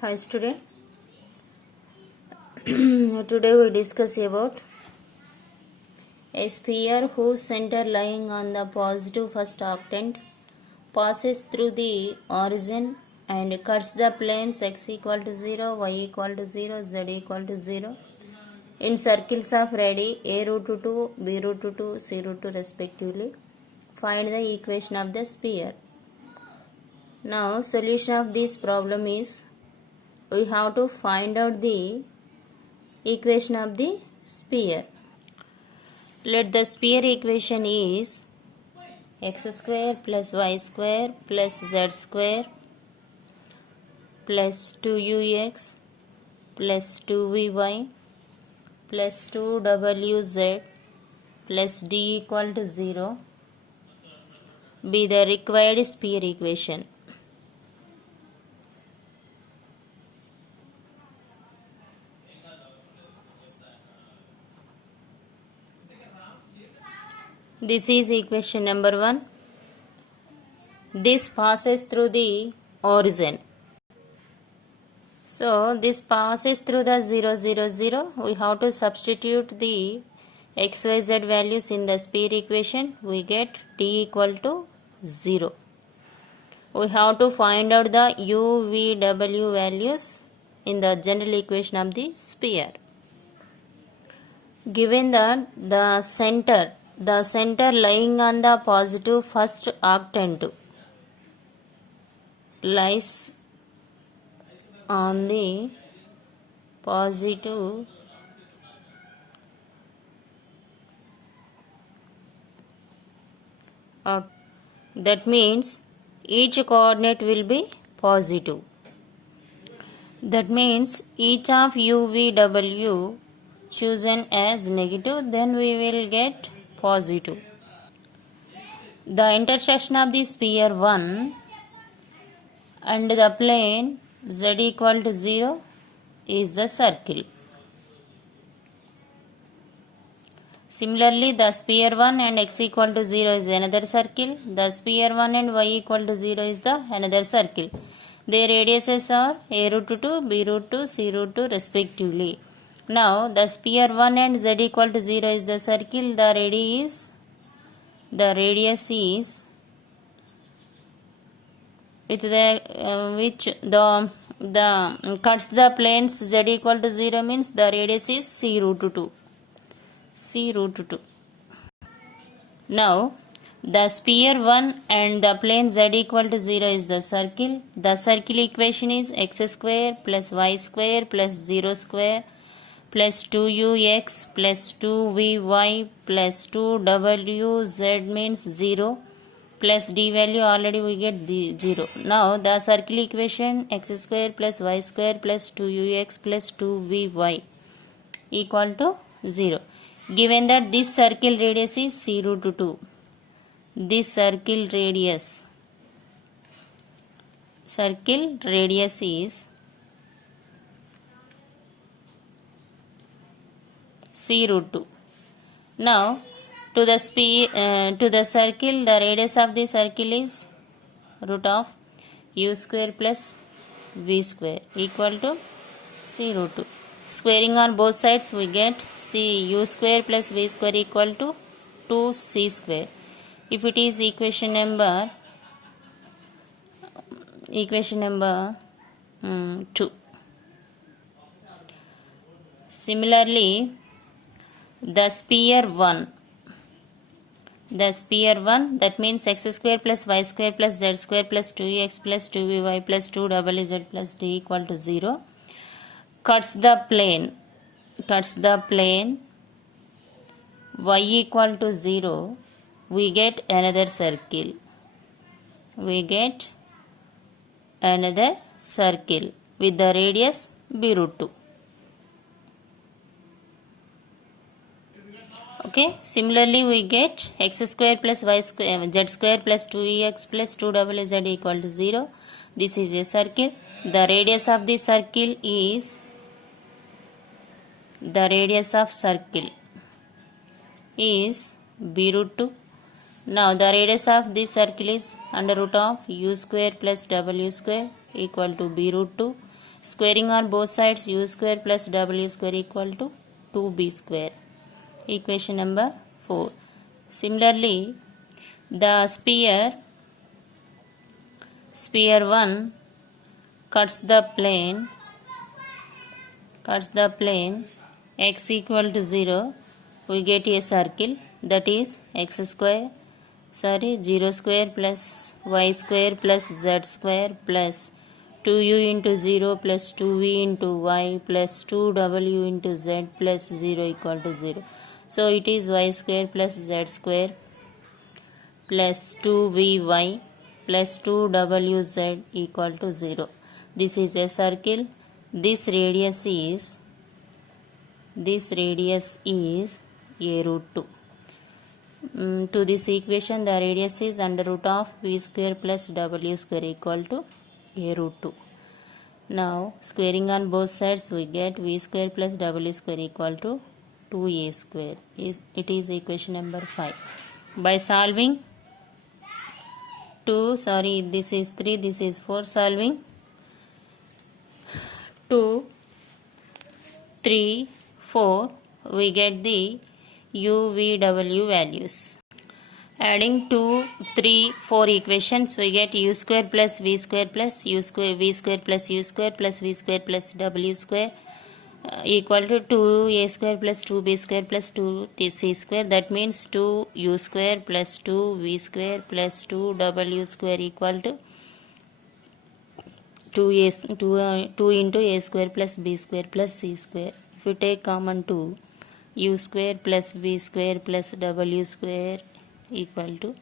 Hi student. Today we discuss about a sphere whose center lying on the positive first octant passes through the origin and cuts the planes x equal to 0, y equal to 0, z equal to 0 in circles of radii a root 2, b root 2, c root 2 respectively. Find the equation of the sphere. Now solution of this problem is we have to find out the equation of the sphere. Let the sphere equation is x square plus y square plus z square plus 2ux plus 2vy plus 2wz plus d equal to 0 be the required sphere equation. This is equation number 1. This passes through the origin. So this passes through the 0, 0, 0. We have to substitute the x, y, z values in the sphere equation. We get d equal to 0. We have to find out the u, v, w values in the general equation of the sphere. Given that the center lying on the positive first octant lies on the positive that means each coordinate will be positive. That means each of u, v, w chosen as negative, then we will get positive. The intersection of the sphere 1 and the plane z equal to 0 is the circle. Similarly, the sphere 1 and x equal to 0 is another circle. The sphere 1 and y equal to 0 is the another circle. Their radiuses are a root 2, b root 2, c root 2 respectively. Now, the sphere 1 and z equal to 0 is the circle. The radius is with which the cuts the planes z equal to 0 means the radius is c root 2. Now, the sphere 1 and the plane z equal to 0 is the circle. The circle equation is x square plus y square plus 0 square plus 2ux plus 2vy plus 2wz means 0 plus d value already we get the 0. Now the circle equation x square plus y square plus 2ux plus 2vy equal to 0. Given that this circle radius is c root 2, this circle radius is c root 2. Now to the circle, the radius of the circle is root of u square plus v square equal to c root 2. Squaring on both sides we get c u square plus v square equal to 2c square. If it is equation number 2. Similarly, the sphere 1, that means x square plus y square plus z square plus 2x plus 2vy plus 2wz plus d equal to 0 cuts the plane y equal to 0. We get another circle with the radius b root 2. Okay, similarly we get x square plus y square z square plus 2x plus 2wz equal to 0. This is a circle. The radius of the circle is b root 2. Now the radius of this circle is under root of u square plus w square equal to b root 2. Squaring on both sides, u square plus w square equal to 2b square. Equation number 4. Similarly, the sphere 1 cuts the plane x equal to 0. We get a circle, that is 0 square plus y square plus z square plus 2u into 0 plus 2v into y plus 2w into z plus 0 equal to 0. So it is y square plus z square plus 2vy plus 2wz equal to 0. This is a circle. This radius is a root 2. To this equation, the radius is under root of v square plus w square equal to a root 2. Now squaring on both sides, we get v square plus w square equal to 2a square. It is equation number 5. By solving this is 3, this is 4, solving 2, 3, 4, we get the u, v, w values. Adding 2, 3, 4 equations, we get u square plus v square plus u square, v square plus u square plus v square plus w square equal to 2a square plus 2b square plus 2c square. That means 2u square plus 2v square plus 2w square equal to 2 into a square plus b square plus c square. If you take common 2, u square plus v square plus w square equal to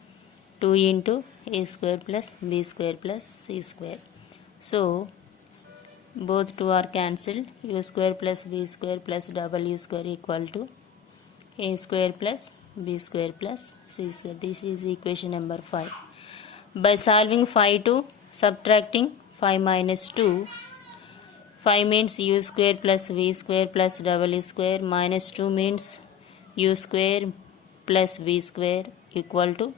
2 into a square plus b square plus c square. So both 2 are cancelled. U square plus v square plus w square equal to a square plus b square plus c square. This is equation number 5. By solving 5 to subtracting 5 minus 2, 5 means u square plus v square plus w square minus 2 means u square plus v square equal to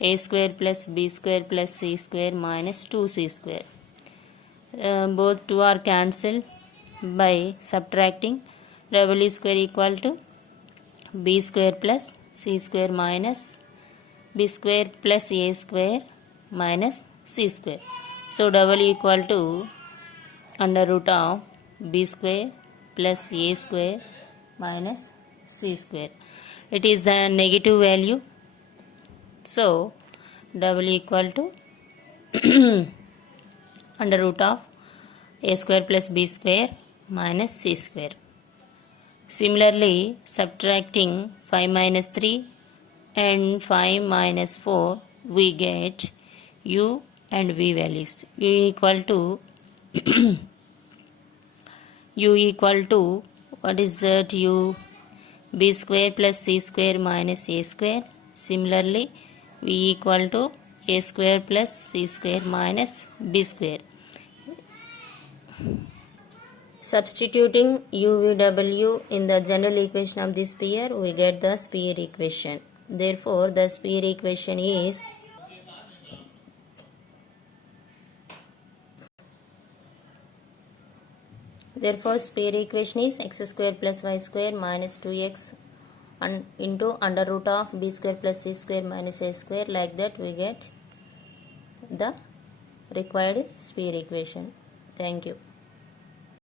a square plus b square plus c square minus 2c square. Both 2 are cancelled. By subtracting, w square equal to b square plus c square minus b square plus a square minus c square. So w equal to under root of b square plus a square minus c square. It is the negative value. So w equal to under root of a square plus b square minus c square. Similarly, subtracting 5 minus 3 and 5 minus 4, we get u and v values. U equal to what is that? U b square plus c square minus a square. Similarly, v equal to a square plus c square minus b square. Substituting u, v, w in the general equation of this sphere, we get the sphere equation. Therefore, the sphere equation is x square plus y square minus 2x into under root of b square plus c square minus a square. Like that, we get the required sphere equation. Thank you.